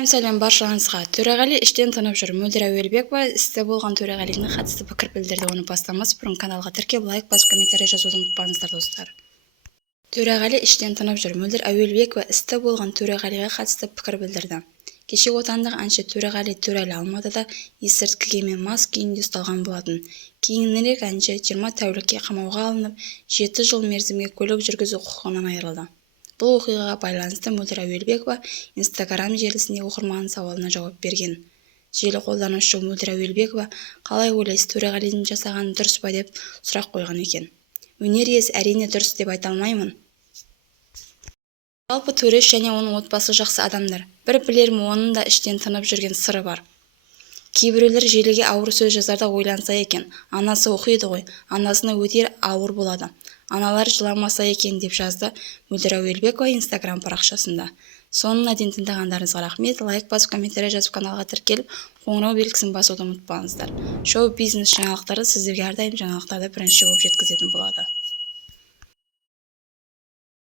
Сәлем баршаңызға. Төреғали іштен тынып жүр. Мөлдір Әуелбекова істі болған Төреғалиге қатысты пікір білдірді. Оны бастамас бұрын каналға тіркеліп лайк басып комментарий жазуды ұмытпаңыздар достар. Төреғали іштен тынып жүр. Мөлдір Әуелбекова істі болған Төреғалиға қатысты пікір білдірді. Кеше отандық әнші Төреғали Төреәлі Алматыда есірткімен мас күйінде ұсталған болатын. Кейінірек әнші 20 тәулікке қамауға алынып, 7 жыл мерзімге көлік жүргізу құқығынан айырылды. Бұл оқиғаға байланысты Мөлдір Әуелбекова Instagram желісінде оқырманның сауалына жауап берген. Желі қолданушы Мөлдір Әуелбекова қалай ойлайсыз, Төреғалидің жасағаны дұрыс па деп сұрақ қойған екен. Өнер иесі әрине дұрыс деп айта алмаймын. Жалпы Төреш және оның отбасы жақсы адамдар. Бір білерім, оның да іштен тынып жүрген сыры бар. Кейбіреулер желіге ауыр сөз жазарда ойланса екен. Анасы оқиды ғой, анасына өте ауыр болады. Аналар жыламаса екен деп жазды Мөлдір Әуелбекова Instagram парақшасында. Соңына дейін тыңдағандарыңызға рахмет. Лайк басып, комментарий жазып, каналға тіркеліп, қоңырау белгісін басуды ұмытпаңыздар. Шоу-бизнес жаңалықтары сіздерге әрдайым жаңалықтарды бірінші болып жеткізетін болады.